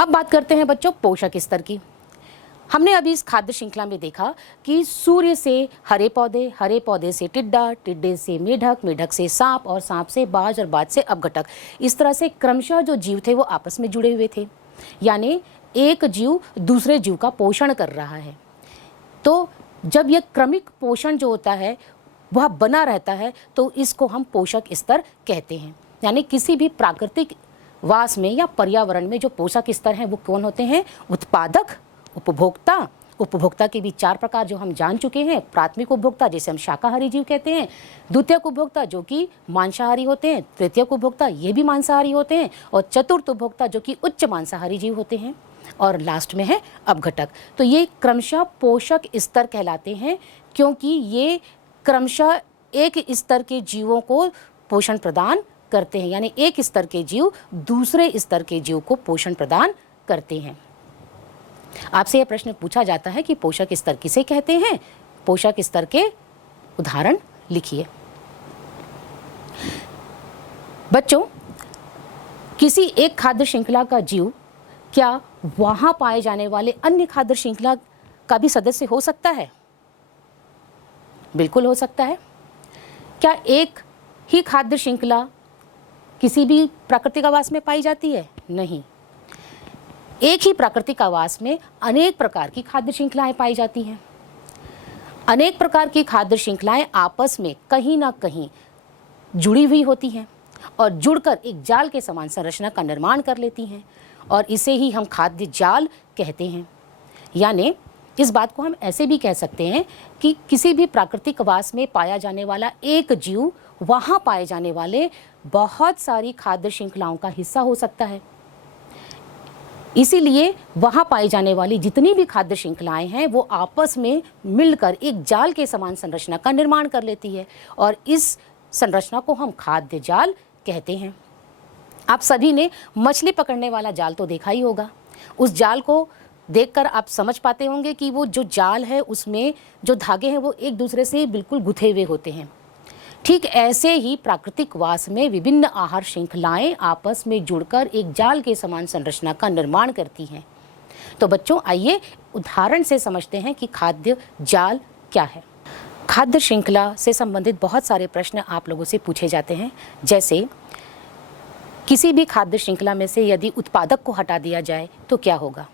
अब बात करते हैं बच्चों पोषक स्तर की। हमने अभी इस खाद्य श्रृंखला में देखा कि सूर्य से हरे पौधे से टिड्डा, टिड्डे से मेढक, मेढक से सांप और सांप से बाज और बाज से अपघटक, इस तरह से क्रमशः जो जीव थे वो आपस में जुड़े हुए थे, यानी एक जीव दूसरे जीव का पोषण कर रहा है। तो जब यह क्रमिक पोषण जो होता है वह बना रहता है तो इसको हम पोषक स्तर कहते हैं। यानी किसी भी प्राकृतिक वास में या पर्यावरण में जो पोषक स्तर हैं वो कौन होते हैं? उत्पादक, उपभोक्ता। उपभोक्ता के भी 4 प्रकार जो हम जान चुके हैं। प्राथमिक उपभोक्ता जिसे हम शाकाहारी जीव कहते हैं, द्वितीयक उपभोक्ता जो कि मांसाहारी होते हैं, तृतीयक उपभोक्ता ये भी मांसाहारी होते हैं, और चतुर्थ उपभोक्ता जो कि उच्च मांसाहारी जीव होते हैं, और लास्ट में है अपघटक। तो ये क्रमशः पोषक स्तर कहलाते हैं क्योंकि ये क्रमशः एक स्तर के जीवों को पोषण प्रदान करते हैं, यानी एक स्तर के जीव दूसरे स्तर के जीव को पोषण प्रदान करते हैं। आपसे यह प्रश्न पूछा जाता है कि पोषक स्तर किसे कहते हैं? पोषक स्तर के उदाहरण लिखिए। बच्चों, किसी एक खाद्य श्रृंखला का जीव क्या वहां पाए जाने वाले अन्य खाद्य श्रृंखला का भी सदस्य हो सकता है? बिल्कुल हो सकता है। क्या एक ही खाद्य श्रृंखला किसी भी प्राकृतिक आवास में पाई जाती है? नहीं। एक ही प्राकृतिक आवास में अनेक प्रकार की खाद्य श्रृंखलाएं पाई जाती हैं। अनेक प्रकार की खाद्य श्रृंखलाएं आपस में कहीं ना कहीं जुड़ी हुई होती हैं और जुड़कर एक जाल के समान संरचना का निर्माण कर लेती हैं, और इसे ही हम खाद्य जाल कहते हैं। यानी इस बात को हम ऐसे भी कह सकते हैं कि किसी भी प्राकृतिक आवास में पाया जाने वाला एक जीव वहां पाए जाने वाले बहुत सारी खाद्य श्रृंखलाओं का हिस्सा हो सकता है। इसीलिए वहां पाई जाने वाली जितनी भी खाद्य श्रृंखलाएं हैं वो आपस में मिलकर एक जाल के समान संरचना का निर्माण कर लेती है, और इस संरचना को हम खाद्य जाल कहते हैं। आप सभी ने मछली पकड़ने वाला जाल तो देखा ही होगा। उस जाल को देखकर आप समझ पाते होंगे कि वो जो जाल है उसमें जो धागे हैं वो एक दूसरे से बिल्कुल गुथे हुए होते हैं। ठीक ऐसे ही प्राकृतिक वास में विभिन्न आहार श्रृंखलाएं आपस में जुड़कर एक जाल के समान संरचना का निर्माण करती हैं। तो बच्चों, आइए उदाहरण से समझते हैं कि खाद्य जाल क्या है। खाद्य श्रृंखला से संबंधित बहुत सारे प्रश्न आप लोगों से पूछे जाते हैं, जैसे किसी भी खाद्य श्रृंखला में से यदि उत्पादक को हटा दिया जाए तो क्या होगा?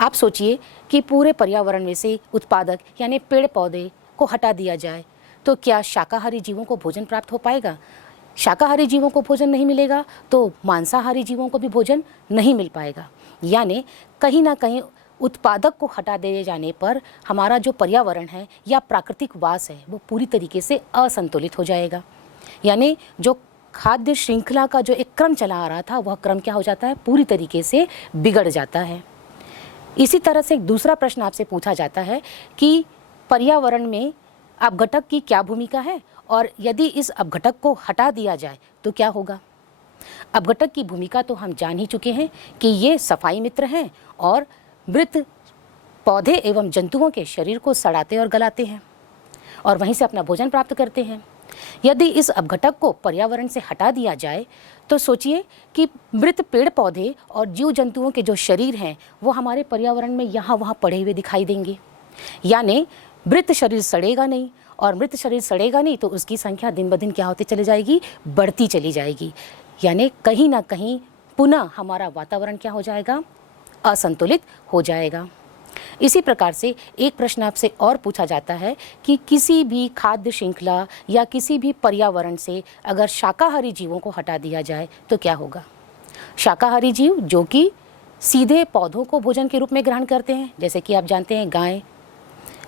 आप सोचिए कि पूरे पर्यावरण में से उत्पादक यानी पेड़ पौधे को हटा दिया जाए तो क्या शाकाहारी जीवों को भोजन प्राप्त हो पाएगा? शाकाहारी जीवों को भोजन नहीं मिलेगा तो मांसाहारी जीवों को भी भोजन नहीं मिल पाएगा। यानी कहीं ना कहीं उत्पादक को हटा दिए जाने पर हमारा जो पर्यावरण है या प्राकृतिक वास है वो पूरी तरीके से असंतुलित हो जाएगा। यानी जो खाद्य श्रृंखला का जो एक क्रम चला आ रहा था वह क्रम क्या हो जाता है? पूरी तरीके से बिगड़ जाता है। इसी तरह से एक दूसरा प्रश्न आपसे पूछा जाता है कि पर्यावरण में अपघटक की क्या भूमिका है, और यदि इस अपघटक को हटा दिया जाए तो क्या होगा? अपघटक की भूमिका तो हम जान ही चुके हैं कि ये सफाई मित्र हैं और मृत पौधे एवं जंतुओं के शरीर को सड़ाते और गलाते हैं और वहीं से अपना भोजन प्राप्त करते हैं। यदि इस अपघटक को पर्यावरण से हटा दिया जाए तो सोचिए कि मृत पेड़ पौधे और जीव जंतुओं के जो शरीर हैं वो हमारे पर्यावरण में यहाँ वहाँ पड़े हुए दिखाई देंगे। यानी मृत शरीर सड़ेगा नहीं, और मृत शरीर सड़ेगा नहीं तो उसकी संख्या दिन ब दिन क्या होती चली जाएगी? बढ़ती चली जाएगी। यानी कहीं ना कहीं पुनः हमारा वातावरण क्या हो जाएगा? असंतुलित हो जाएगा। इसी प्रकार से एक प्रश्न आपसे और पूछा जाता है कि किसी भी खाद्य श्रृंखला या किसी भी पर्यावरण से अगर शाकाहारी जीवों को हटा दिया जाए तो क्या होगा? शाकाहारी जीव जो कि सीधे पौधों को भोजन के रूप में ग्रहण करते हैं, जैसे कि आप जानते हैं गाय,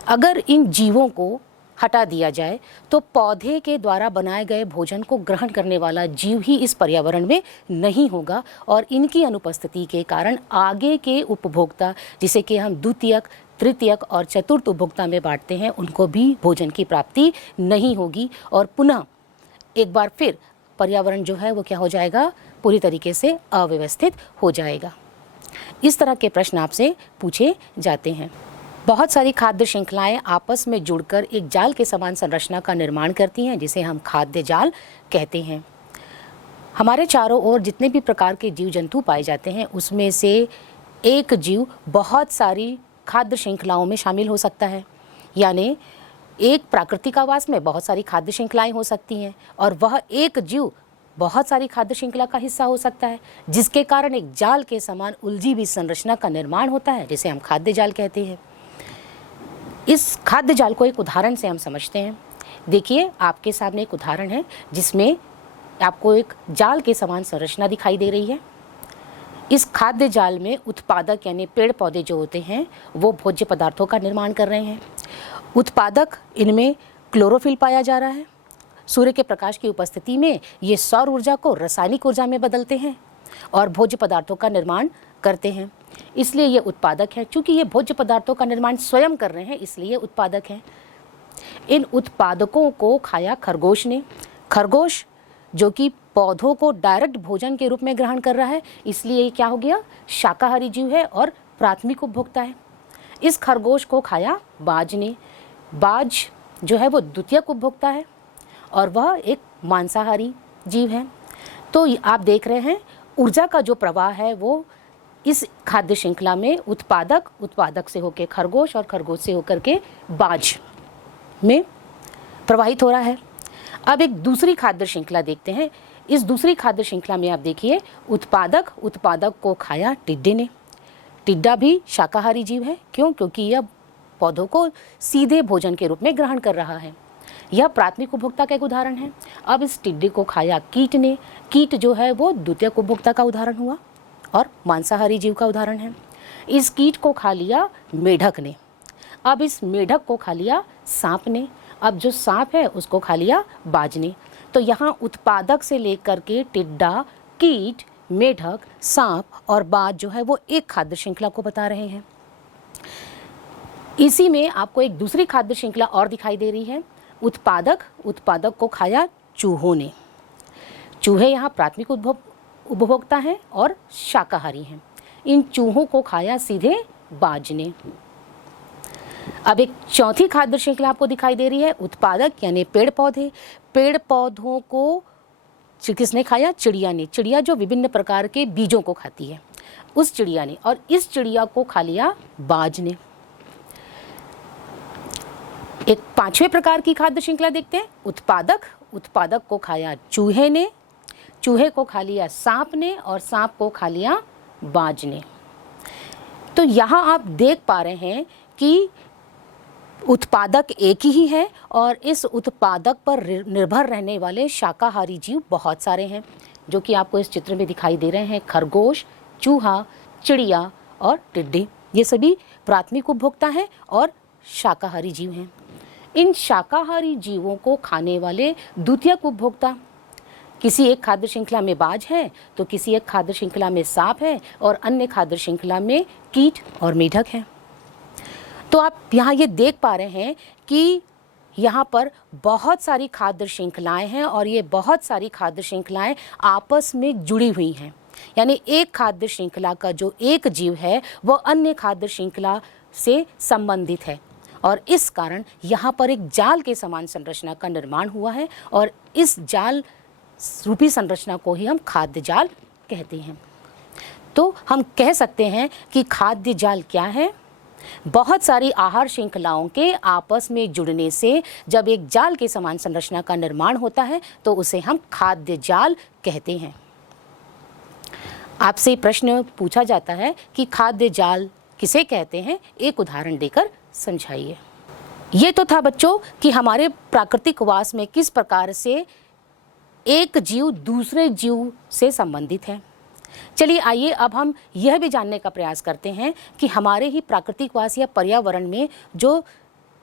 अगर इन जीवों को हटा दिया जाए तो पौधे के द्वारा बनाए गए भोजन को ग्रहण करने वाला जीव ही इस पर्यावरण में नहीं होगा, और इनकी अनुपस्थिति के कारण आगे के उपभोक्ता, जिसे कि हम द्वितीयक, तृतीयक और चतुर्थ उपभोक्ता में बांटते हैं, उनको भी भोजन की प्राप्ति नहीं होगी, और पुनः एक बार फिर पर्यावरण जो है वो क्या हो जाएगा? पूरी तरीके से अव्यवस्थित हो जाएगा। इस तरह के प्रश्न आपसे पूछे जाते हैं। बहुत सारी खाद्य श्रृंखलाएं आपस में जुड़कर एक जाल के समान संरचना का निर्माण करती हैं, जिसे हम खाद्य जाल कहते हैं। हमारे चारों ओर जितने भी प्रकार के जीव जंतु पाए जाते हैं उसमें से एक जीव बहुत सारी खाद्य श्रृंखलाओं में शामिल हो सकता है। यानी एक प्राकृतिक आवास में बहुत सारी खाद्य श्रृंखलाएं हो सकती हैं और वह एक जीव बहुत सारी खाद्य श्रृंखला का हिस्सा हो सकता है, जिसके कारण एक जाल के समान उलझी हुई संरचना का निर्माण होता है, जिसे हम खाद्य जाल कहते हैं। इस खाद्य जाल को एक उदाहरण से हम समझते हैं। देखिए, आपके सामने एक उदाहरण है जिसमें आपको एक जाल के समान संरचना दिखाई दे रही है। इस खाद्य जाल में उत्पादक यानी पेड़ पौधे जो होते हैं वो भोज्य पदार्थों का निर्माण कर रहे हैं। उत्पादक, इनमें क्लोरोफिल पाया जा रहा है। सूर्य के प्रकाश की उपस्थिति में ये सौर ऊर्जा को रासायनिक ऊर्जा में बदलते हैं और भोज्य पदार्थों का निर्माण करते हैं, इसलिए ये उत्पादक है। चूँकि ये भोज्य पदार्थों का निर्माण स्वयं कर रहे हैं इसलिए ये उत्पादक हैं। इन उत्पादकों को खाया खरगोश ने। खरगोश जो कि पौधों को डायरेक्ट भोजन के रूप में ग्रहण कर रहा है, इसलिए ये क्या हो गया, शाकाहारी जीव है और प्राथमिक उपभोक्ता है। इस खरगोश को खाया बाज ने। बाज जो है वो द्वितीयक उपभोक्ता है और वह एक मांसाहारी जीव है। तो आप देख रहे हैं ऊर्जा का जो प्रवाह है वो इस खाद्य श्रृंखला में उत्पादक से होकर खरगोश और खरगोश से होकर के बाज में प्रवाहित हो रहा है। अब एक दूसरी खाद्य श्रृंखला देखते हैं। इस दूसरी खाद्य श्रृंखला में आप देखिए उत्पादक को खाया टिड्डे ने। टिड्डा भी शाकाहारी जीव है। क्यों? क्योंकि यह पौधों को सीधे भोजन के रूप में ग्रहण कर रहा है। यह प्राथमिक उपभोक्ता का एक उदाहरण है। अब इस टिड्डे को खाया कीट ने। कीट जो है वो द्वितीयक उपभोक्ता का उदाहरण हुआ और मांसाहारी जीव का उदाहरण है। इस कीट को खा लिया मेढक ने। अब इस मेढक को खा लिया सांप ने। अब जो सांप है उसको खा लिया बाज ने। तो यहाँ उत्पादक से लेकर के टिड्डा, कीट, मेढक, सांप और बाज जो है वो एक खाद्य श्रृंखला को बता रहे हैं। इसी में आपको एक दूसरी खाद्य श्रृंखला और दिखाई दे रही है। उत्पादक को खाया चूहों ने। चूहे यहाँ प्राथमिक उपभोक्ता हैं और शाकाहारी हैं। इन चूहों को खाया सीधे बाज ने। अब एक चौथी खाद्य श्रृंखला आपको दिखाई दे रही है। उत्पादक यानी पेड़ पौधे। पेड़ पौधों को किसने खाया? चिड़िया ने। चिड़िया जो विभिन्न प्रकार के बीजों को खाती है, उस चिड़िया ने। और इस चिड़िया को खा लिया बाज ने। एक पांचवें प्रकार की खाद्य श्रृंखला देखते हैं। उत्पादक को खाया चूहे ने। चूहे को खा लिया सांप ने और सांप को खा लिया बाज ने। तो यहाँ आप देख पा रहे हैं कि उत्पादक एक ही है और इस उत्पादक पर निर्भर रहने वाले शाकाहारी जीव बहुत सारे हैं, जो कि आपको इस चित्र में दिखाई दे रहे हैं। खरगोश, चूहा, चिड़िया और टिड्डे, ये सभी प्राथमिक उपभोक्ता हैं और शाकाहारी जीव हैं। इन शाकाहारी जीवों को खाने वाले द्वितीयक उपभोक्ता किसी एक खाद्य श्रृंखला में बाज है, तो किसी एक खाद्य श्रृंखला में सांप है और अन्य खाद्य श्रृंखला में कीट और मेढक है। तो आप यहाँ ये देख पा रहे हैं कि यहाँ पर बहुत सारी खाद्य श्रृंखलाएं हैं और ये बहुत सारी खाद्य श्रृंखलाएं आपस में जुड़ी हुई हैं। यानी एक खाद्य श्रृंखला का जो एक जीव है वो अन्य खाद्य श्रृंखला से संबंधित है और इस कारण यहाँ पर एक जाल के समान संरचना का निर्माण हुआ है और इस जाल रूपी संरचना को ही हम खाद्य जाल कहते हैं। तो हम कह सकते हैं कि खाद्य जाल क्या है? बहुत सारी आहार श्रृंखलाओं के आपस में जुड़ने से जब एक जाल के समान संरचना का निर्माण होता है तो उसे हम खाद्य जाल कहते हैं। आपसे प्रश्न पूछा जाता है कि खाद्य जाल किसे कहते हैं, एक उदाहरण देकर समझाइए। ये तो था बच्चों कि हमारे प्राकृतिक वास में किस प्रकार से एक जीव दूसरे जीव से संबंधित है। चलिए आइए अब हम यह भी जानने का प्रयास करते हैं कि हमारे ही प्राकृतिक वास या पर्यावरण में जो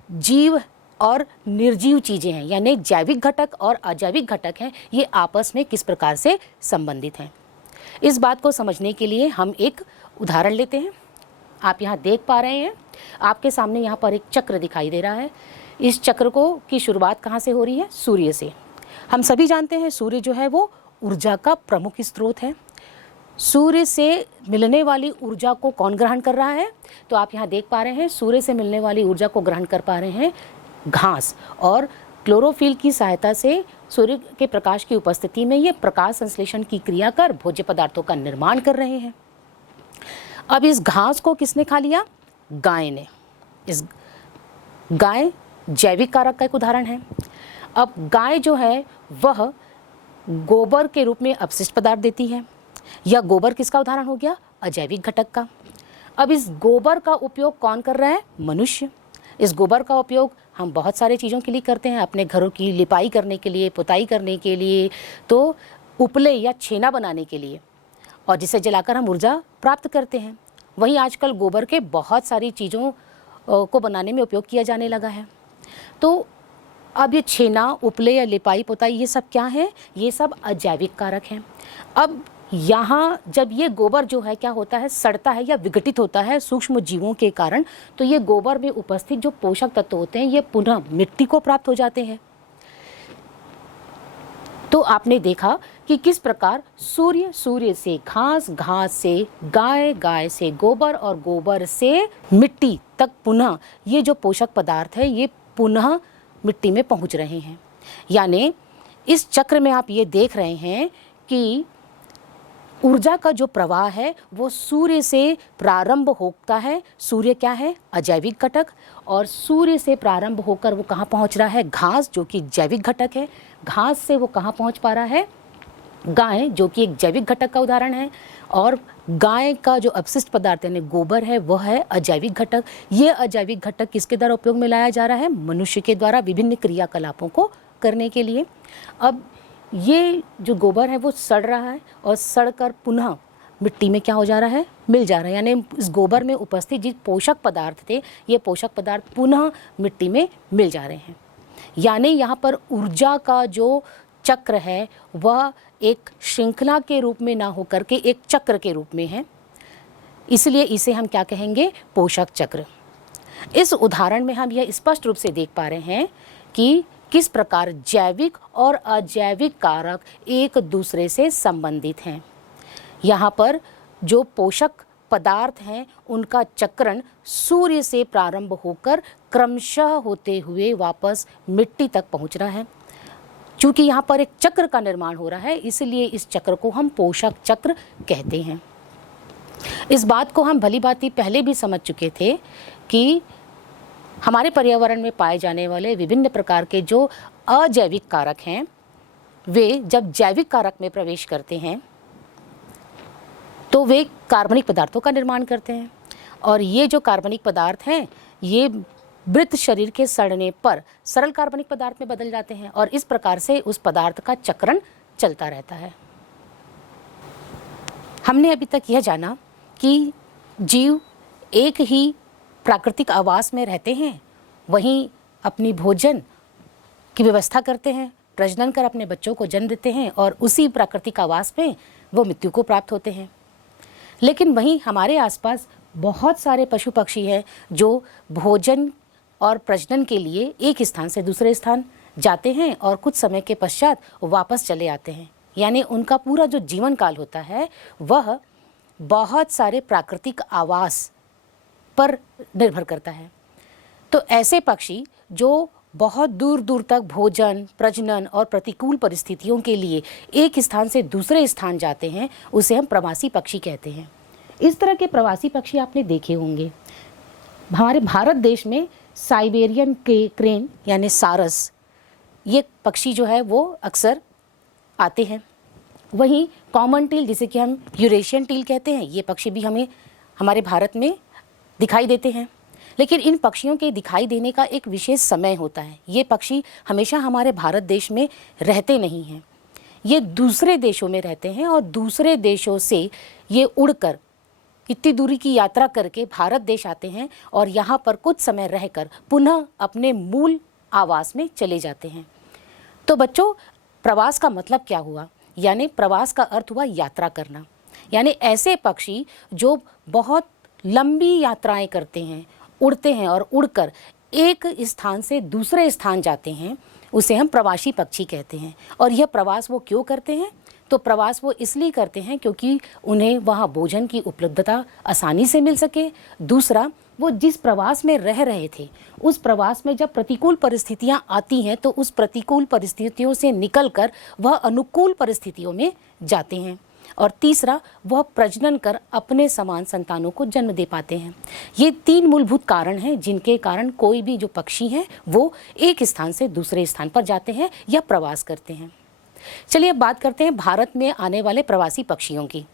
जीव और निर्जीव चीज़ें हैं, यानी जैविक घटक और अजैविक घटक हैं, ये आपस में किस प्रकार से संबंधित हैं। इस बात को समझने के लिए हम एक उदाहरण लेते हैं। आप यहाँ देख पा रहे हैं, आपके सामने यहाँ पर एक चक्र दिखाई दे रहा है। इस चक्र को की शुरुआत कहाँ से हो रही है? सूर्य से। हम सभी जानते हैं सूर्य जो है वो ऊर्जा का प्रमुख स्रोत है। सूर्य से मिलने वाली ऊर्जा को कौन ग्रहण कर रहा है? तो आप यहाँ देख पा रहे हैं सूर्य से मिलने वाली ऊर्जा को ग्रहण कर पा रहे हैं घास, और क्लोरोफिल की सहायता से सूर्य के प्रकाश की उपस्थिति में ये प्रकाश संश्लेषण की क्रिया कर भोज्य पदार्थों का निर्माण कर रहे हैं। अब इस घास को किसने खा लिया? गाय ने। इस गाय जैविक कारक का एक उदाहरण है। अब गाय जो है वह गोबर के रूप में अपशिष्ट पदार्थ देती है, या गोबर किसका उदाहरण हो गया? अजैविक घटक का। अब इस गोबर का उपयोग कौन कर रहा है? मनुष्य। इस गोबर का उपयोग हम बहुत सारे चीज़ों के लिए करते हैं, अपने घरों की लिपाई करने के लिए, पुताई करने के लिए, तो उपले या छेना बनाने के लिए, और जिसे जलाकर हम ऊर्जा प्राप्त करते हैं। वहीं आजकल गोबर के बहुत सारी चीज़ों को बनाने में उपयोग किया जाने लगा है। तो अब ये छेना, उपले या लिपाई पुताई ये सब क्या है? ये सब अजैविक कारक हैं। अब यहाँ जब ये गोबर जो है क्या होता है? सड़ता है या विघटित होता है सूक्ष्म जीवों के कारण, तो ये गोबर में उपस्थित जो पोषक तत्व होते हैं ये पुनः मिट्टी को प्राप्त हो जाते हैं। तो आपने देखा कि किस प्रकार सूर्य, सूर्य से घास, घास से गाय, गाय से गोबर और गोबर से मिट्टी तक पुनः ये जो पोषक पदार्थ है ये पुनः मिट्टी में पहुंच रहे हैं। यानी इस चक्र में आप ये देख रहे हैं कि ऊर्जा का जो प्रवाह है वो सूर्य से प्रारंभ होता है। सूर्य क्या है? अजैविक घटक। और सूर्य से प्रारंभ होकर वो कहाँ पहुँच रहा है? घास, जो कि जैविक घटक है। घास से वो कहाँ पहुँच पा रहा है? गाय, जो कि एक जैविक घटक का उदाहरण है। और गाय का जो अपशिष्ट पदार्थ यानी गोबर है वह है अजैविक घटक। ये अजैविक घटक किसके द्वारा उपयोग में लाया जा रहा है? मनुष्य के द्वारा विभिन्न क्रियाकलापों को करने के लिए। अब ये जो गोबर है वो सड़ रहा है और सड़कर पुनः मिट्टी में क्या हो जा रहा है? मिल जा रहा है। यानी इस गोबर में उपस्थित जिस पोषक पदार्थ थे ये पोषक पदार्थ पुनः मिट्टी में मिल जा रहे हैं। यानी यहाँ पर ऊर्जा का जो चक्र है वह एक श्रृंखला के रूप में ना होकर के एक चक्र के रूप में है, इसलिए इसे हम क्या कहेंगे? पोषक चक्र। इस उदाहरण में हम यह स्पष्ट रूप से देख पा रहे हैं कि किस प्रकार जैविक और अजैविक कारक एक दूसरे से संबंधित हैं। यहाँ पर जो पोषक पदार्थ हैं उनका चक्रण सूर्य से प्रारंभ होकर क्रमशः होते हुए वापस मिट्टी तक पहुँच रहा है। चूँकि यहाँ पर एक चक्र का निर्माण हो रहा है इसलिए इस चक्र को हम पोषक चक्र कहते हैं। इस बात को हम भली भांति पहले भी समझ चुके थे कि हमारे पर्यावरण में पाए जाने वाले विभिन्न प्रकार के जो अजैविक कारक हैं वे जब जैविक कारक में प्रवेश करते हैं तो वे कार्बनिक पदार्थों का निर्माण करते हैं, और ये जो कार्बनिक पदार्थ हैं ये मृत शरीर के सड़ने पर सरल कार्बनिक पदार्थ में बदल जाते हैं, और इस प्रकार से उस पदार्थ का चक्रण चलता रहता है। हमने अभी तक यह जाना कि जीव एक ही प्राकृतिक आवास में रहते हैं, वहीं अपनी भोजन की व्यवस्था करते हैं, प्रजनन कर अपने बच्चों को जन्म देते हैं और उसी प्राकृतिक आवास में वो मृत्यु को प्राप्त होते हैं। लेकिन वहीं हमारे आसपास बहुत सारे पशु पक्षी हैं जो भोजन और प्रजनन के लिए एक स्थान से दूसरे स्थान जाते हैं और कुछ समय के पश्चात वापस चले आते हैं। यानी उनका पूरा जो जीवन काल होता है वह बहुत सारे प्राकृतिक आवास पर निर्भर करता है। तो ऐसे पक्षी जो बहुत दूर दूर तक भोजन, प्रजनन और प्रतिकूल परिस्थितियों के लिए एक स्थान से दूसरे स्थान जाते हैं उसे हम प्रवासी पक्षी कहते हैं। इस तरह के प्रवासी पक्षी आपने देखे होंगे। हमारे भारत देश में साइबेरियन क्रेन यानी सारस ये पक्षी जो है वो अक्सर आते हैं। वहीं कॉमन टील जिसे कि हम यूरेशियन टील कहते हैं ये पक्षी भी हमें हमारे भारत में दिखाई देते हैं। लेकिन इन पक्षियों के दिखाई देने का एक विशेष समय होता है। ये पक्षी हमेशा हमारे भारत देश में रहते नहीं हैं, ये दूसरे देशों में रहते हैं और दूसरे देशों से ये उड़कर इतनी दूरी की यात्रा करके भारत देश आते हैं और यहाँ पर कुछ समय रहकर पुनः अपने मूल आवास में चले जाते हैं। तो बच्चों, प्रवास का मतलब क्या हुआ? यानी प्रवास का अर्थ हुआ यात्रा करना। यानी ऐसे पक्षी जो बहुत लंबी यात्राएं करते हैं, उड़ते हैं और उड़कर एक स्थान से दूसरे स्थान जाते हैं, उसे हम प्रवासी पक्षी कहते हैं। और यह प्रवास वो क्यों करते हैं? तो प्रवास वो इसलिए करते हैं क्योंकि उन्हें वहाँ भोजन की उपलब्धता आसानी से मिल सके। दूसरा, वो जिस प्रवास में रह रहे थे उस प्रवास में जब प्रतिकूल परिस्थितियाँ आती हैं तो उस प्रतिकूल परिस्थितियों से निकलकर वह अनुकूल परिस्थितियों में जाते हैं। और तीसरा, वह प्रजनन कर अपने समान संतानों को जन्म दे पाते हैं। ये 3 मूलभूत कारण हैं जिनके कारण कोई भी जो पक्षी हैं वो एक स्थान से दूसरे स्थान पर जाते हैं या प्रवास करते हैं। चलिए अब बात करते हैं भारत में आने वाले प्रवासी पक्षियों की।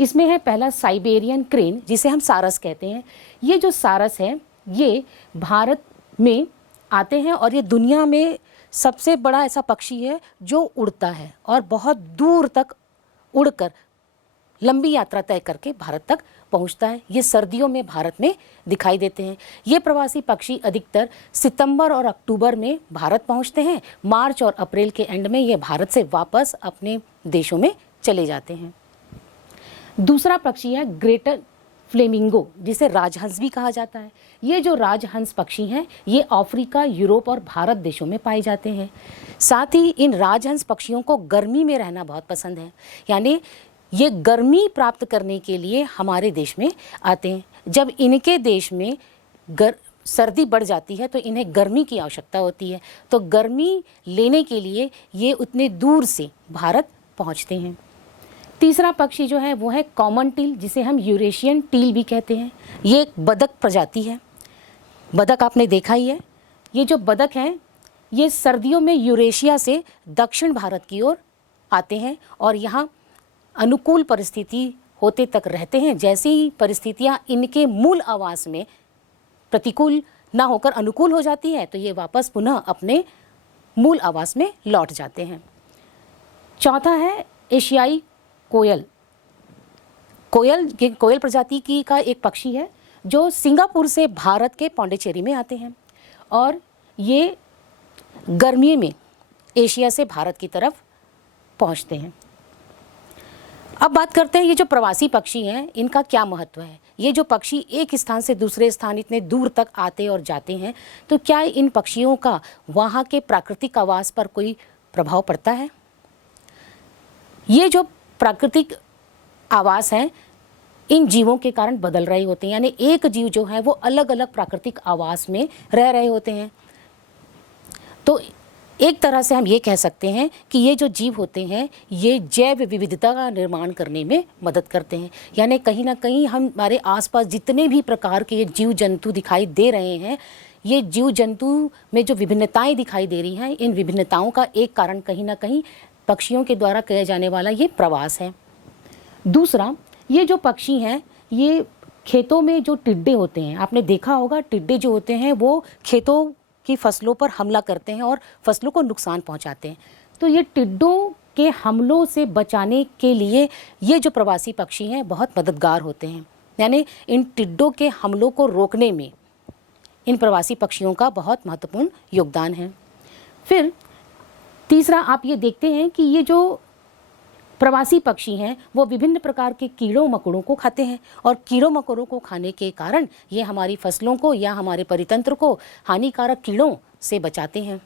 इसमें है पहला साइबेरियन क्रेन, जिसे हम सारस कहते हैं। ये जो सारस है ये भारत में आते हैं और ये दुनिया में सबसे बड़ा ऐसा पक्षी है जो उड़ता है और बहुत दूर तक उड़कर लंबी यात्रा तय करके भारत तक पहुंचता है। ये सर्दियों में भारत में दिखाई देते हैं। ये प्रवासी पक्षी अधिकतर सितंबर और अक्टूबर में भारत पहुंचते हैं। मार्च और अप्रैल के एंड में ये भारत से वापस अपने देशों में चले जाते हैं। दूसरा पक्षी है ग्रेटर फ्लेमिंगो, जिसे राजहंस भी कहा जाता है। ये जो राजहंस पक्षी हैं ये अफ्रीका, यूरोप और भारत देशों में पाए जाते हैं। साथ ही इन राजहंस पक्षियों को गर्मी में रहना बहुत पसंद है, यानी ये गर्मी प्राप्त करने के लिए हमारे देश में आते हैं। जब इनके देश में सर्दी बढ़ जाती है तो इन्हें गर्मी की आवश्यकता होती है, तो गर्मी लेने के लिए ये उतने दूर से भारत पहुंचते हैं। तीसरा पक्षी जो है वो है कॉमन टील, जिसे हम यूरेशियन टील भी कहते हैं। ये एक बदक प्रजाति है। बदक आपने देखा ही है। ये जो बदक हैं ये सर्दियों में यूरेशिया से दक्षिण भारत की ओर आते हैं और यहाँ अनुकूल परिस्थिति होते तक रहते हैं। जैसे ही परिस्थितियाँ इनके मूल आवास में प्रतिकूल ना होकर अनुकूल हो जाती है तो ये वापस पुनः अपने मूल आवास में लौट जाते हैं। चौथा है एशियाई कोयल। कोयल प्रजाति की का एक पक्षी है जो सिंगापुर से भारत के पौंडीचेरी में आते हैं और ये गर्मी में एशिया से भारत की तरफ पहुंचते हैं। अब बात करते हैं ये जो प्रवासी पक्षी हैं इनका क्या महत्व है। ये जो पक्षी एक स्थान से दूसरे स्थान इतने दूर तक आते और जाते हैं तो क्या इन पक्षियों का वहाँ के प्राकृतिक आवास पर कोई प्रभाव पड़ता है? ये जो प्राकृतिक आवास हैं इन जीवों के कारण बदल रहे होते हैं, यानी एक जीव जो है वो अलग अलग प्राकृतिक आवास में रह रहे होते हैं। तो एक तरह से हम ये कह सकते हैं कि ये जो जीव होते हैं ये जैव विविधता का निर्माण करने में मदद करते हैं, यानी कहीं ना कहीं हमारे आसपास जितने भी प्रकार के ये जीव जंतु दिखाई दे रहे हैं, ये जीव जंतु में जो विभिन्नताएं दिखाई दे रही हैं, इन विभिन्नताओं का एक कारण कहीं ना कहीं पक्षियों के द्वारा किया जाने वाला ये प्रवास है। दूसरा, ये जो पक्षी हैं ये खेतों में जो टिड्डे होते हैं, आपने देखा होगा टिड्डे जो होते हैं वो खेतों की फसलों पर हमला करते हैं और फसलों को नुकसान पहुंचाते हैं। तो ये टिड्डों के हमलों से बचाने के लिए ये जो प्रवासी पक्षी हैं बहुत मददगार होते हैं, यानी इन टिड्डों के हमलों को रोकने में इन प्रवासी पक्षियों का बहुत महत्वपूर्ण योगदान है। फिर तीसरा, आप ये देखते हैं कि ये जो प्रवासी पक्षी हैं वो विभिन्न प्रकार के कीड़ों मकोड़ों को खाते हैं और कीड़ों मकोड़ों को खाने के कारण ये हमारी फसलों को या हमारे परितंत्र को हानिकारक कीड़ों से बचाते हैं।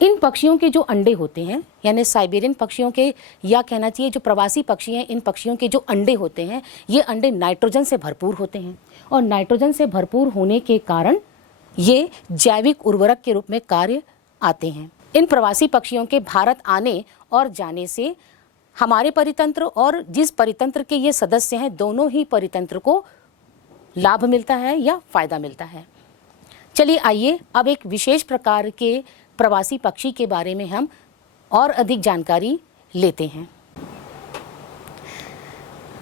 इन पक्षियों के जो अंडे होते हैं, यानी साइबेरियन पक्षियों के, या कहना चाहिए जो प्रवासी पक्षी हैं, इन पक्षियों के जो अंडे होते हैं ये अंडे नाइट्रोजन से भरपूर होते हैं और नाइट्रोजन से भरपूर होने के कारण ये जैविक उर्वरक के रूप में कार्य आते हैं। इन प्रवासी पक्षियों के भारत आने और जाने से हमारे परितंत्र और जिस परितंत्र के ये सदस्य हैं दोनों ही परितंत्र को लाभ मिलता है या फायदा मिलता है। चलिए आइए अब एक विशेष प्रकार के प्रवासी पक्षी के बारे में हम और अधिक जानकारी लेते हैं।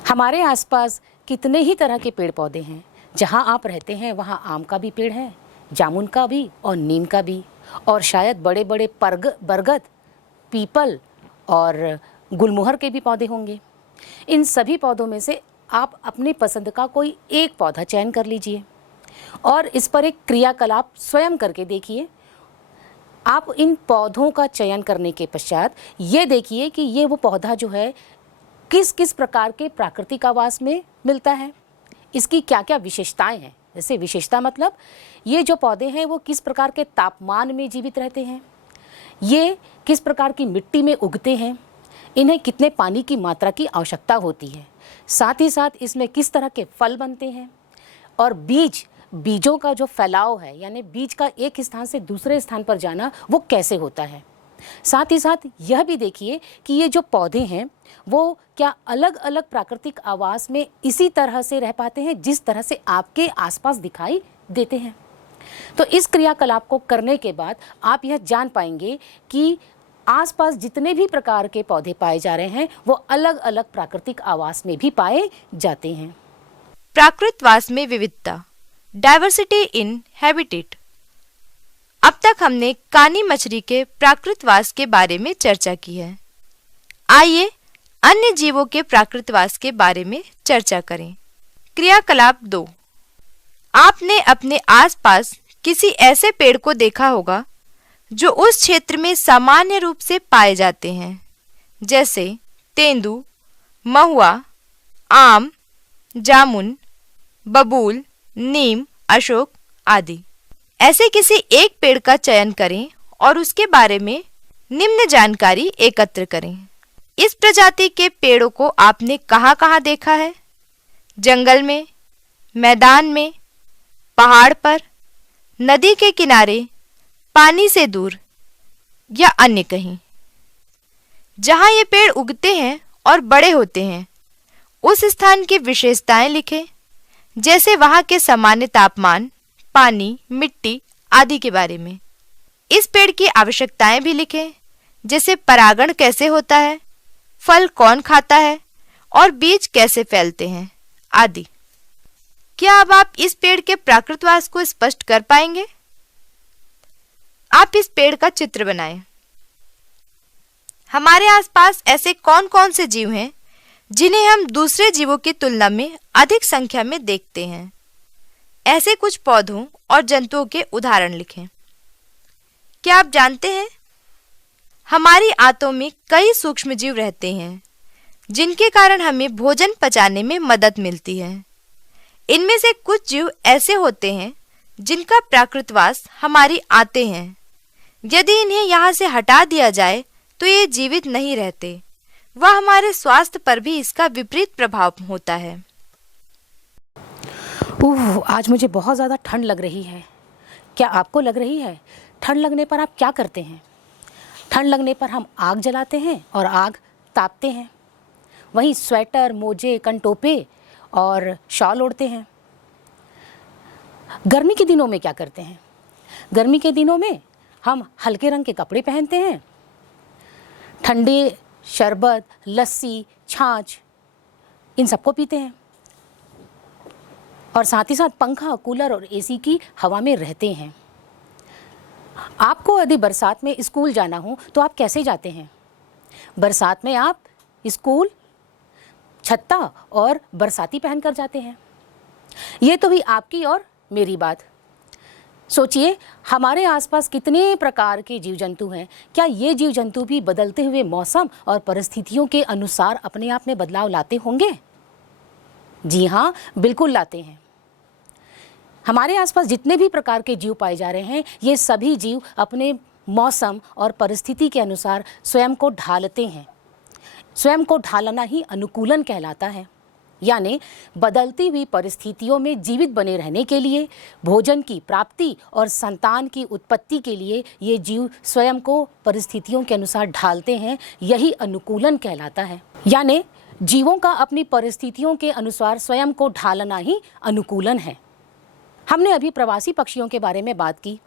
हमारे आसपास कितने ही तरह के पेड़ पौधे हैं। जहाँ आप रहते हैं वहाँ आम का भी पेड़ है, जामुन का भी और नीम का भी, और शायद बड़े बड़े बरगद, पीपल और गुलमोहर के भी पौधे होंगे। इन सभी पौधों में से आप अपनी पसंद का कोई एक पौधा चयन कर लीजिए और इस पर एक क्रियाकलाप स्वयं करके देखिए। आप इन पौधों का चयन करने के पश्चात ये देखिए कि ये वो पौधा जो है किस किस प्रकार के प्राकृतिक आवास में मिलता है, इसकी क्या क्या विशेषताएं हैं। जैसे विशेषता मतलब ये जो पौधे हैं वो किस प्रकार के तापमान में जीवित रहते हैं, ये किस प्रकार की मिट्टी में उगते हैं, इन्हें कितने पानी की मात्रा की आवश्यकता होती है, साथ ही साथ इसमें किस तरह के फल बनते हैं, और बीजों का जो फैलाव है, यानी बीज का एक स्थान से दूसरे स्थान पर जाना, वो कैसे होता है। साथ ही साथ यह भी देखिए कि ये जो पौधे हैं वो क्या अलग अलग प्राकृतिक आवास में इसी तरह से रह पाते हैं जिस तरह से आपके आसपास दिखाई देते हैं। तो इस क्रियाकलाप को करने के बाद आप यह जान पाएंगे कि आसपास जितने भी प्रकार के पौधे पाए जा रहे हैं वो अलग अलग प्राकृतिक आवास में भी पाए जाते हैं। प्राकृतवास में विविधता, डाइवर्सिटी इन हैबिटेट। अब तक हमने कानी मछली के प्राकृतवास के बारे में चर्चा की है। आइए अन्य जीवों के प्राकृतवास के बारे में चर्चा करें। क्रियाकलाप 2। आपने अपने आसपास किसी ऐसे पेड़ को देखा होगा जो उस क्षेत्र में सामान्य रूप से पाए जाते हैं, जैसे तेंदू, महुआ, आम, जामुन, बबूल, नीम, अशोक आदि। ऐसे किसी एक पेड़ का चयन करें और उसके बारे में निम्न जानकारी एकत्र करें। इस प्रजाति के पेड़ों को आपने कहाँ-कहाँ देखा है? जंगल में, मैदान में, पहाड़ पर, नदी के किनारे, पानी से दूर या अन्य कहीं। जहाँ ये पेड़ उगते हैं और बड़े होते हैं, उस स्थान की विशेषताएं लिखें, जैसे वहाँ के सामान्य तापमान, पानी, मिट्टी आदि के बारे में। इस पेड़ की आवश्यकताएं भी लिखें, जैसे परागण कैसे होता है, फल कौन खाता है और बीज कैसे फैलते हैं आदि। क्या अब आप इस पेड़ के प्राकृतवास को स्पष्ट कर पाएंगे? आप इस पेड़ का चित्र बनाएं। हमारे आसपास ऐसे कौन कौन से जीव हैं जिन्हें हम दूसरे जीवों की तुलना में अधिक संख्या में देखते हैं? ऐसे कुछ पौधों और जंतुओं के उदाहरण लिखें। क्या आप जानते हैं, हमारी आंतों में कई सूक्ष्म जीव रहते हैं जिनके कारण हमें भोजन पचाने में मदद मिलती है। इनमें से कुछ जीव ऐसे होते हैं जिनका प्राकृतवास हमारी आंतें हैं। यदि इन्हें यहाँ से हटा दिया जाए तो ये जीवित नहीं रहते, वह हमारे स्वास्थ्य पर भी इसका विपरीत प्रभाव होता है। आज मुझे बहुत ज़्यादा ठंड लग रही है। क्या आपको लग रही है? ठंड लगने पर आप क्या करते हैं? ठंड लगने पर हम आग जलाते हैं और आग तापते हैं। वहीं स्वेटर, मोजे, कंटोपे और शॉल ओढ़ते हैं। गर्मी के दिनों में क्या करते हैं? गर्मी के दिनों में हम हल्के रंग के कपड़े पहनते हैं। ठंडे शरबत, लस्सी, छाछ इन सबको पीते हैं और साथ ही साथ पंखा, कूलर और एसी की हवा में रहते हैं। आपको यदि बरसात में स्कूल जाना हो तो आप कैसे जाते हैं? बरसात में आप स्कूल छत्ता और बरसाती पहनकर जाते हैं। ये तो हुई आपकी और मेरी बात। सोचिए, हमारे आसपास कितने प्रकार के जीव जंतु हैं। क्या ये जीव जंतु भी बदलते हुए मौसम और परिस्थितियों के अनुसार अपने आप में बदलाव लाते होंगे? जी हाँ, बिल्कुल लाते हैं। हमारे आसपास जितने भी प्रकार के जीव पाए जा रहे हैं, ये सभी जीव अपने मौसम और परिस्थिति के अनुसार स्वयं को ढालते हैं। स्वयं को ढालना ही अनुकूलन कहलाता है। यानी बदलती हुई परिस्थितियों में जीवित बने रहने के लिए, भोजन की प्राप्ति और संतान की उत्पत्ति के लिए ये जीव स्वयं को परिस्थितियों के अनुसार ढालते हैं। यही अनुकूलन कहलाता है। यानी जीवों का अपनी परिस्थितियों के अनुसार स्वयं को ढालना ही अनुकूलन है। हमने अभी प्रवासी पक्षियों के बारे में बात की।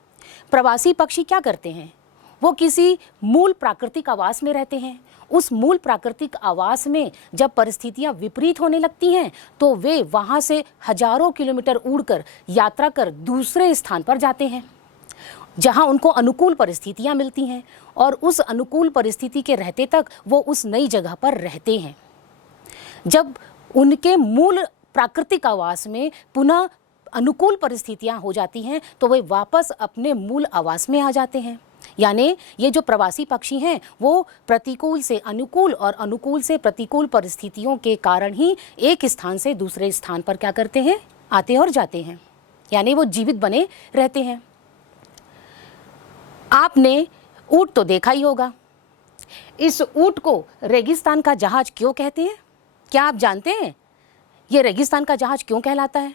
प्रवासी पक्षी क्या करते हैं? वो किसी मूल प्राकृतिक आवास में रहते हैं। उस मूल प्राकृतिक आवास में जब परिस्थितियां विपरीत होने लगती हैं तो वे वहां से हजारों किलोमीटर उड़कर यात्रा कर दूसरे स्थान पर जाते हैं जहां उनको अनुकूल परिस्थितियां मिलती हैं, और उस अनुकूल परिस्थिति के रहते तक वो उस नई जगह पर रहते हैं। जब उनके मूल प्राकृतिक आवास में पुनः अनुकूल परिस्थितियां हो जाती हैं तो वे वापस अपने मूल आवास में आ जाते हैं। यानी ये जो प्रवासी पक्षी हैं वो प्रतिकूल से अनुकूल और अनुकूल से प्रतिकूल परिस्थितियों के कारण ही एक स्थान से दूसरे स्थान पर क्या करते हैं? आते और जाते हैं। यानी वो जीवित बने रहते हैं। आपने ऊंट तो देखा ही होगा। इस ऊंट को रेगिस्तान का जहाज क्यों कहते हैं? क्या आप जानते हैं ये रेगिस्तान का जहाज क्यों कहलाता है?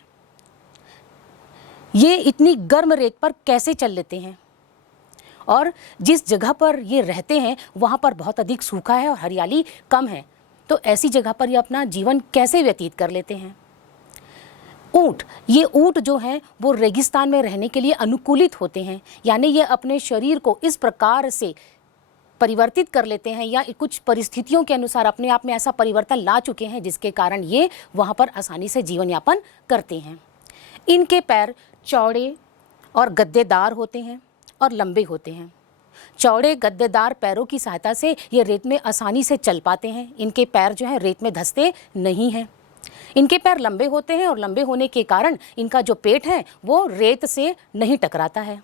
ये इतनी गर्म रेत पर कैसे चल लेते हैं? और जिस जगह पर ये रहते हैं वहाँ पर बहुत अधिक सूखा है और हरियाली कम है, तो ऐसी जगह पर ये अपना जीवन कैसे व्यतीत कर लेते हैं? ये ऊंट जो हैं वो रेगिस्तान में रहने के लिए अनुकूलित होते हैं, यानी ये अपने शरीर को इस प्रकार से परिवर्तित कर लेते हैं या कुछ परिस्थितियों के अनुसार अपने आप में ऐसा परिवर्तन ला चुके हैं जिसके कारण ये वहाँ पर आसानी से जीवन यापन करते हैं। इनके पैर चौड़े और गद्देदार होते हैं और लंबे होते हैं। चौड़े गद्देदार पैरों की सहायता से ये रेत में आसानी से चल पाते हैं। इनके पैर जो हैं रेत में धंसते नहीं हैं। इनके पैर लंबे होते हैं और लंबे होने के कारण इनका जो पेट है वो रेत से नहीं टकराता है।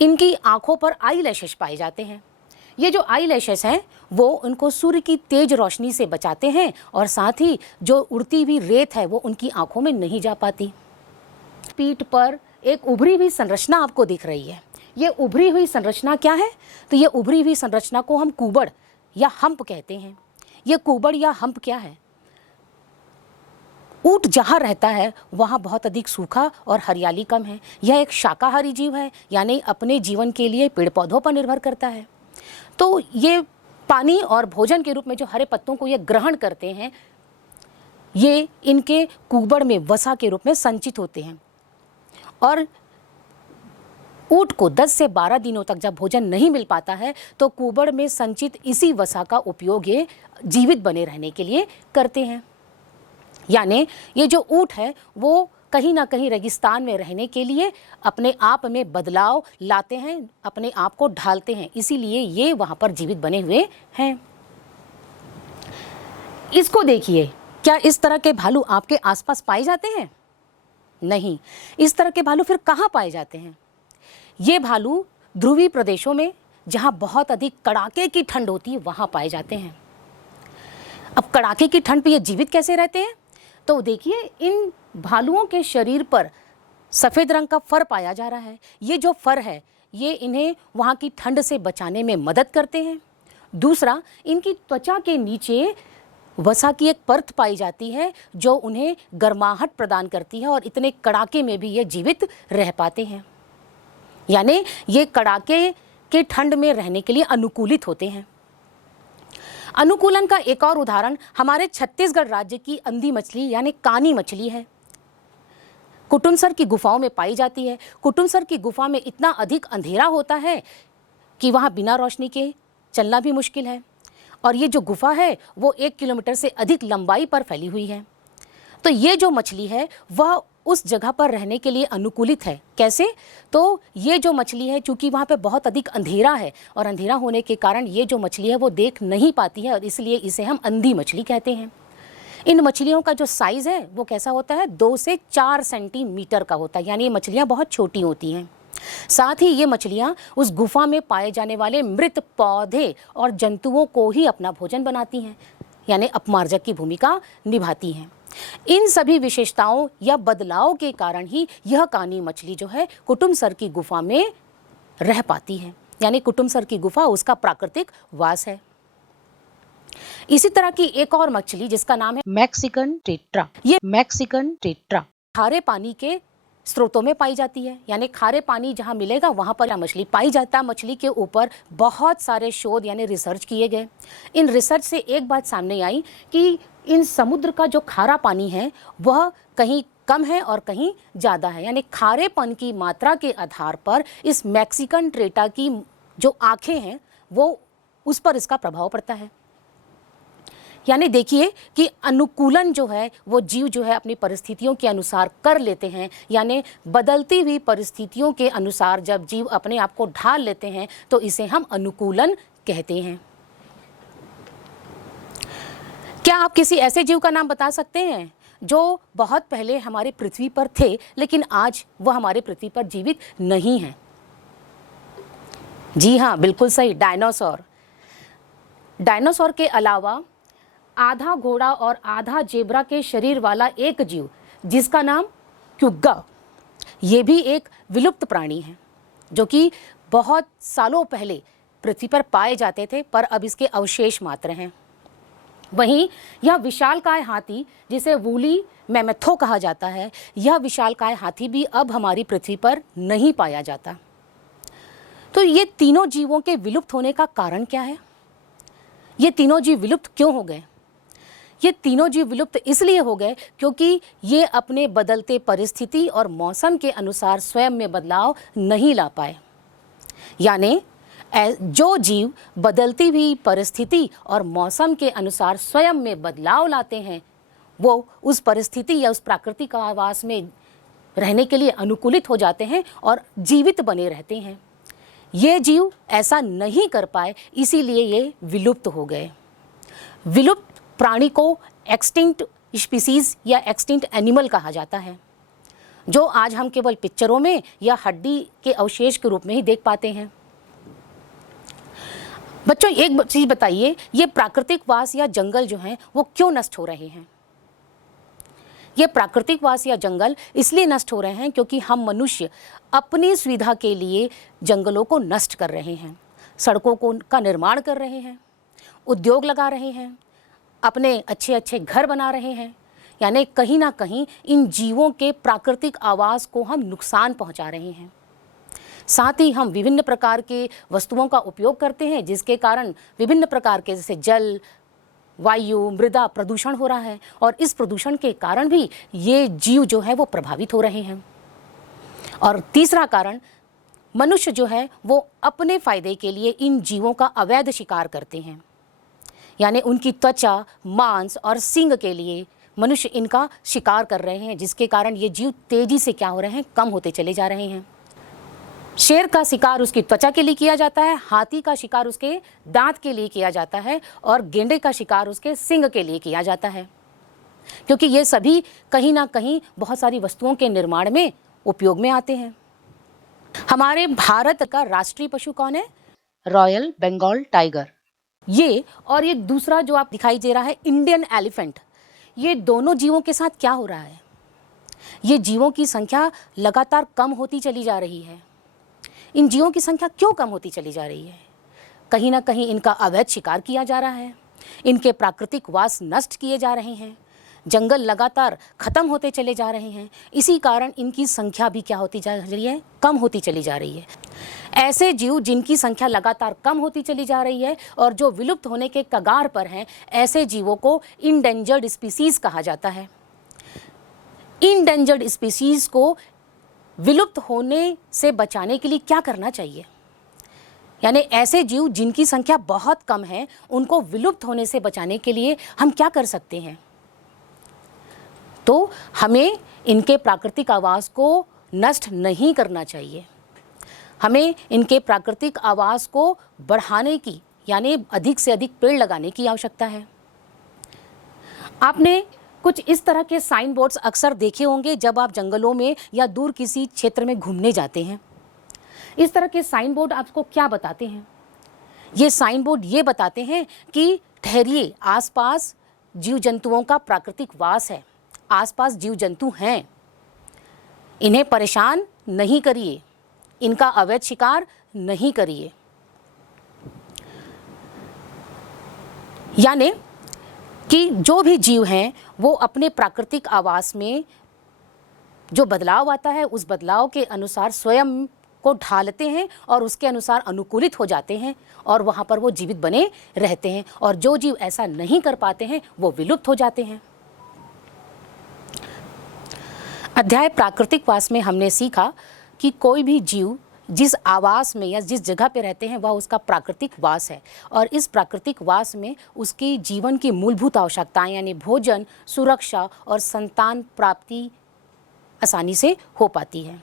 इनकी आँखों पर आई लैशेस पाए जाते हैं। ये जो आई लैशेस हैं वो उनको सूर्य की तेज रोशनी से बचाते हैं और साथ ही जो उड़ती हुई रेत है वो उनकी आँखों में नहीं जा पाती। पीठ पर एक उभरी हुई संरचना आपको दिख रही है। ये उभरी हुई संरचना क्या है? तो ये उभरी हुई संरचना को हम कुबड़ या हम्प कहते हैं। ये कुबड़ या हम्प क्या है? ऊंट जहाँ रहता है वहाँ बहुत अधिक सूखा और हरियाली कम है। यह एक शाकाहारी जीव है, यानी अपने जीवन के लिए पेड़ पौधों पर निर्भर करता है। तो ये पानी और भोजन के रूप में जो हरे पत्तों को ये ग्रहण करते हैं, ये इनके कुबड़ में वसा के रूप में संचित होते हैं। और ऊंट को 10 से 12 दिनों तक जब भोजन नहीं मिल पाता है तो कुबड़ में संचित इसी वसा का उपयोग ये जीवित बने रहने के लिए करते हैं। यानी ये जो ऊंट है वो कहीं ना कहीं रेगिस्तान में रहने के लिए अपने आप में बदलाव लाते हैं, अपने आप को ढालते हैं, इसीलिए ये वहाँ पर जीवित बने हुए हैं। इसको देखिए, क्या इस तरह के भालू आपके आसपास पाए जाते हैं? नहीं। इस तरह के भालू फिर कहाँ पाए जाते हैं? ये भालू ध्रुवीय प्रदेशों में जहाँ बहुत अधिक कड़ाके की ठंड होती है वहाँ पाए जाते हैं। अब कड़ाके की ठंड पे ये जीवित कैसे रहते हैं? तो देखिए, इन भालुओं के शरीर पर सफ़ेद रंग का फर पाया जा रहा है। ये जो फर है ये इन्हें वहाँ की ठंड से बचाने में मदद करते हैं। दूसरा, इनकी त्वचा के नीचे वसा की एक परत पाई जाती है जो उन्हें गर्माहट प्रदान करती है और इतने कड़ाके में भी ये जीवित रह पाते हैं। यानी ये कड़ाके के ठंड में रहने के लिए अनुकूलित होते हैं। अनुकूलन का एक और उदाहरण हमारे छत्तीसगढ़ राज्य की अंधी मछली यानी कानी मछली है। कुटुमसर की गुफाओं में पाई जाती है। कुटुमसर की गुफा में इतना अधिक अंधेरा होता है कि वहाँ बिना रोशनी के चलना भी मुश्किल है। और ये जो गुफा है वो 1 किलोमीटर से अधिक लंबाई पर फैली हुई है। तो ये जो मछली है वह उस जगह पर रहने के लिए अनुकूलित है। कैसे? तो ये जो मछली है चूँकि वहाँ पे बहुत अधिक अंधेरा है और अंधेरा होने के कारण ये जो मछली है वो देख नहीं पाती है और इसलिए इसे हम अंधी मछली कहते हैं। इन मछलियों का जो साइज़ है वो कैसा होता है? 2 से 4 सेंटीमीटर का होता है, यानी ये मछलियाँ बहुत छोटी होती हैं। साथ ही ये मछलियाँ उस गुफा में पाए जाने वाले मृत पौधे और जंतुओं को ही अपना भोजन बनाती हैं, यानी अपमार्जक की भूमिका निभाती हैं। इन सभी विशेषताओं या बदलाव के कारण ही यह कानी मछली जो है कुटुमसर की गुफा में रह पाती है, यानी कुटुमसर की गुफा उसका प्राकृतिक वास है। इसी तरह की एक और मछली जिसका नाम है मैक्सिकन टेट्रा। ये मैक्सिकन टेट्रा खारे पानी के स्रोतों में पाई जाती है, यानी खारे पानी जहाँ मिलेगा वहाँ पर मछली पाई जाता है। मछली के ऊपर बहुत सारे शोध यानी रिसर्च किए गए। इन रिसर्च से एक बात सामने आई कि इन समुद्र का जो खारा पानी है वह कहीं कम है और कहीं ज़्यादा है, यानी खारेपन की मात्रा के आधार पर इस मैक्सिकन टेट्रा की जो आँखें हैं वो उस पर इसका प्रभाव पड़ता है। यानी देखिए कि अनुकूलन जो है वो जीव जो है अपनी परिस्थितियों के अनुसार कर लेते हैं, यानी बदलती हुई परिस्थितियों के अनुसार जब जीव अपने आप को ढाल लेते हैं तो इसे हम अनुकूलन कहते हैं। क्या आप किसी ऐसे जीव का नाम बता सकते हैं जो बहुत पहले हमारे पृथ्वी पर थे लेकिन आज वह हमारे पृथ्वी पर जीवित नहीं है? जी हाँ, बिल्कुल सही, डायनासोर। डायनासोर के अलावा आधा घोड़ा और आधा जेब्रा के शरीर वाला एक जीव जिसका नाम क्युग्गा, ये भी एक विलुप्त प्राणी है जो कि बहुत सालों पहले पृथ्वी पर पाए जाते थे, पर अब इसके अवशेष मात्र हैं। वहीं यह विशालकाय हाथी, जिसे वूली मैमेथो कहा जाता है, यह विशालकाय हाथी भी अब हमारी पृथ्वी पर नहीं पाया जाता। तो ये तीनों जीवों के विलुप्त होने का कारण क्या है? ये तीनों जीव विलुप्त क्यों हो गए? ये तीनों जीव विलुप्त इसलिए हो गए क्योंकि ये अपने बदलते परिस्थिति और मौसम के अनुसार स्वयं में बदलाव नहीं ला पाए। यानी जो जीव बदलती हुई परिस्थिति और मौसम के अनुसार स्वयं में बदलाव लाते हैं, वो उस परिस्थिति या उस प्राकृतिक आवास में रहने के लिए अनुकूलित हो जाते हैं और जीवित बने रहते हैं। ये जीव ऐसा नहीं कर पाए, इसीलिए ये विलुप्त हो गए। विलुप्त प्राणी को एक्सटिंक्ट स्पीसीज या एक्सटिंक्ट एनिमल कहा जाता है, जो आज हम केवल पिक्चरों में या हड्डी के अवशेष के रूप में ही देख पाते हैं। बच्चों, एक चीज बताइए, ये प्राकृतिक वास या जंगल जो हैं वो क्यों नष्ट हो रहे हैं? ये प्राकृतिक वास या जंगल इसलिए नष्ट हो रहे हैं क्योंकि हम मनुष्य अपनी सुविधा के लिए जंगलों को नष्ट कर रहे हैं, सड़कों का निर्माण कर रहे हैं, उद्योग लगा रहे हैं, अपने अच्छे अच्छे घर बना रहे हैं। यानी कहीं ना कहीं इन जीवों के प्राकृतिक आवास को हम नुकसान पहुंचा रहे हैं। साथ ही हम विभिन्न प्रकार के वस्तुओं का उपयोग करते हैं, जिसके कारण विभिन्न प्रकार के जैसे जल, वायु, मृदा प्रदूषण हो रहा है, और इस प्रदूषण के कारण भी ये जीव जो है वो प्रभावित हो रहे हैं। और तीसरा कारण, मनुष्य जो है वो अपने फायदे के लिए इन जीवों का अवैध शिकार करते हैं। यानी उनकी त्वचा, मांस और सींग के लिए मनुष्य इनका शिकार कर रहे हैं, जिसके कारण ये जीव तेजी से क्या हो रहे हैं, कम होते चले जा रहे हैं। शेर का शिकार उसकी त्वचा के लिए किया जाता है, हाथी का शिकार उसके दांत के लिए किया जाता है, और गेंडे का शिकार उसके सींग के लिए किया जाता है, क्योंकि ये सभी कहीं ना कहीं बहुत सारी वस्तुओं के निर्माण में उपयोग में आते हैं। हमारे भारत का राष्ट्रीय पशु कौन है? Royal Bengal tiger. ये और एक दूसरा जो आप दिखाई दे रहा है इंडियन एलिफेंट, ये दोनों जीवों के साथ क्या हो रहा है? ये जीवों की संख्या लगातार कम होती चली जा रही है। इन जीवों की संख्या क्यों कम होती चली जा रही है? कहीं ना कहीं इनका अवैध शिकार किया जा रहा है, इनके प्राकृतिक वास नष्ट किए जा रहे हैं, जंगल लगातार खत्म होते चले जा रहे हैं। इसी कारण इनकी संख्या भी क्या होती जा रही है? कम होती चली जा रही है। ऐसे जीव जिनकी संख्या लगातार कम होती चली जा रही है और जो विलुप्त होने के कगार पर हैं, ऐसे जीवों को इंडेंजर्ड स्पीसीज कहा जाता है। इंडेंजर्ड स्पीसीज को विलुप्त होने से बचाने के लिए क्या करना चाहिए? यानी ऐसे जीव जिनकी संख्या बहुत कम है, उनको विलुप्त होने से बचाने के लिए हम क्या कर सकते हैं? तो हमें इनके प्राकृतिक आवास को नष्ट नहीं करना चाहिए। हमें इनके प्राकृतिक आवास को बढ़ाने की, यानी अधिक से अधिक पेड़ लगाने की आवश्यकता है। आपने कुछ इस तरह के साइन बोर्ड्स अक्सर देखे होंगे जब आप जंगलों में या दूर किसी क्षेत्र में घूमने जाते हैं। इस तरह के साइन बोर्ड आपको क्या बताते हैं? ये साइन बोर्ड ये बताते हैं कि ठहरिए, आसपास जीव जंतुओं का प्राकृतिक वास है, आसपास जीव जंतु हैं, इन्हें परेशान नहीं करिए, इनका अवैध शिकार नहीं करिए। यानी कि जो भी जीव हैं वो अपने प्राकृतिक आवास में जो बदलाव आता है, उस बदलाव के अनुसार स्वयं को ढालते हैं और उसके अनुसार अनुकूलित हो जाते हैं और वहाँ पर वो जीवित बने रहते हैं। और जो जीव ऐसा नहीं कर पाते हैं वो विलुप्त हो जाते हैं। अध्याय प्राकृतिक वास में हमने सीखा कि कोई भी जीव जिस आवास में या जिस जगह पे रहते हैं वह उसका प्राकृतिक वास है, और इस प्राकृतिक वास में उसकी जीवन की मूलभूत आवश्यकताएं यानी भोजन, सुरक्षा और संतान प्राप्ति आसानी से हो पाती है।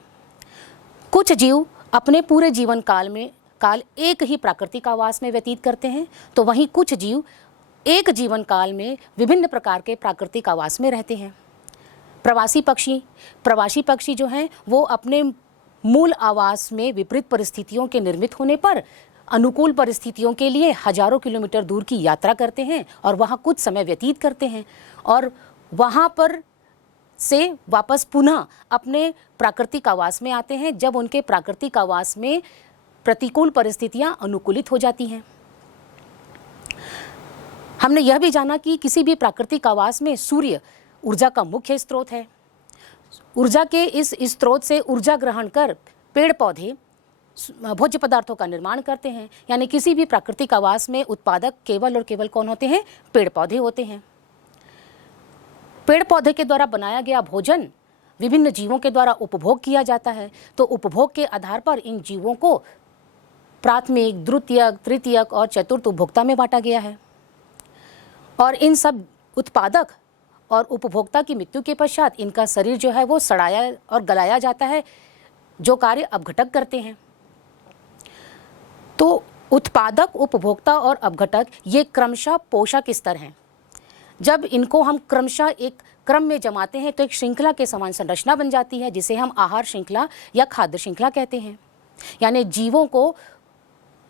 कुछ जीव अपने पूरे जीवन काल एक ही प्राकृतिक आवास में व्यतीत करते हैं, तो वहीं कुछ जीव एक जीवन काल में विभिन्न प्रकार के प्राकृतिक आवास में रहते हैं। प्रवासी पक्षी जो हैं वो अपने मूल आवास में विपरीत परिस्थितियों के निर्मित होने पर अनुकूल परिस्थितियों के लिए हजारों किलोमीटर दूर की यात्रा करते हैं और वहाँ कुछ समय व्यतीत करते हैं और वहाँ पर से वापस पुनः अपने प्राकृतिक आवास में आते हैं जब उनके प्राकृतिक आवास में प्रतिकूल परिस्थितियां अनुकूलित हो जाती हैं। हमने यह भी जाना कि किसी भी प्राकृतिक आवास में सूर्य ऊर्जा का मुख्य स्रोत है। ऊर्जा के इस स्रोत से ऊर्जा ग्रहण कर पेड़ पौधे भोज्य पदार्थों का निर्माण करते हैं। यानी किसी भी प्राकृतिक आवास में उत्पादक केवल और केवल कौन होते हैं? पेड़ पौधे होते हैं। पेड़ पौधे के द्वारा बनाया गया भोजन विभिन्न जीवों के द्वारा उपभोग किया जाता है। तो उपभोग के आधार पर इन जीवों को प्राथमिक, द्वितीयक, तृतीयक और चतुर्थ उपभोक्ता में बांटा गया है। और इन सब उत्पादक और उपभोक्ता की मृत्यु के पश्चात इनका शरीर जो है वो सड़ाया और गलाया जाता है, जो कार्य अपघटक करते हैं। तो उत्पादक, उपभोक्ता और अपघटक ये क्रमशः पोषक स्तर हैं। जब इनको हम क्रमशः एक क्रम में जमाते हैं तो एक श्रृंखला के समान संरचना बन जाती है, जिसे हम आहार श्रृंखला या खाद्य श्रृंखला कहते हैं। यानी जीवों को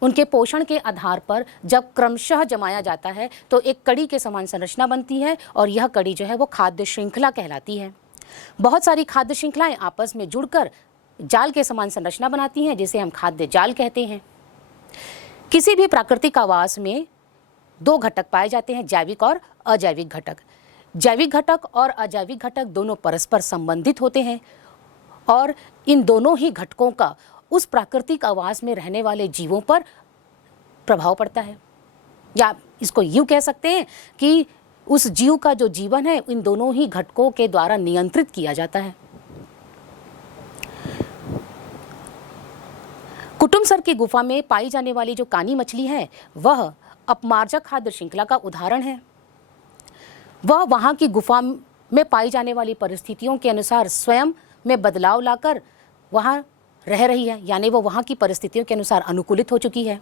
उनके पोषण के आधार पर जब क्रमशः जमाया जाता है तो एक कड़ी के समान संरचना बनती है, और यह कड़ी जो है वो खाद्य श्रृंखला कहलाती है। बहुत सारी खाद्य श्रृंखलाएं आपस में जुड़कर जाल के समान संरचना बनाती हैं, जिसे हम खाद्य जाल कहते हैं। किसी भी प्राकृतिक आवास में दो घटक पाए जाते हैं, जैविक और अजैविक घटक। जैविक घटक और अजैविक घटक दोनों परस्पर संबंधित होते हैं, और इन दोनों ही घटकों का उस प्राकृतिक आवास में रहने वाले जीवों पर प्रभाव पड़ता है। या इसको यूँ कह सकते हैं कि उस जीव का जो जीवन है इन दोनों ही घटकों के द्वारा नियंत्रित किया जाता है। कुटुमसर की गुफा में पाई जाने वाली जो कानी मछली है वह अपमार्जक खाद्य श्रृंखला का उदाहरण है। वह वहाँ की गुफा में पाई जाने वाली परिस्थितियों के अनुसार स्वयं में बदलाव लाकर वहाँ रह रही है, यानी वो वहाँ की परिस्थितियों के अनुसार अनुकूलित हो चुकी है।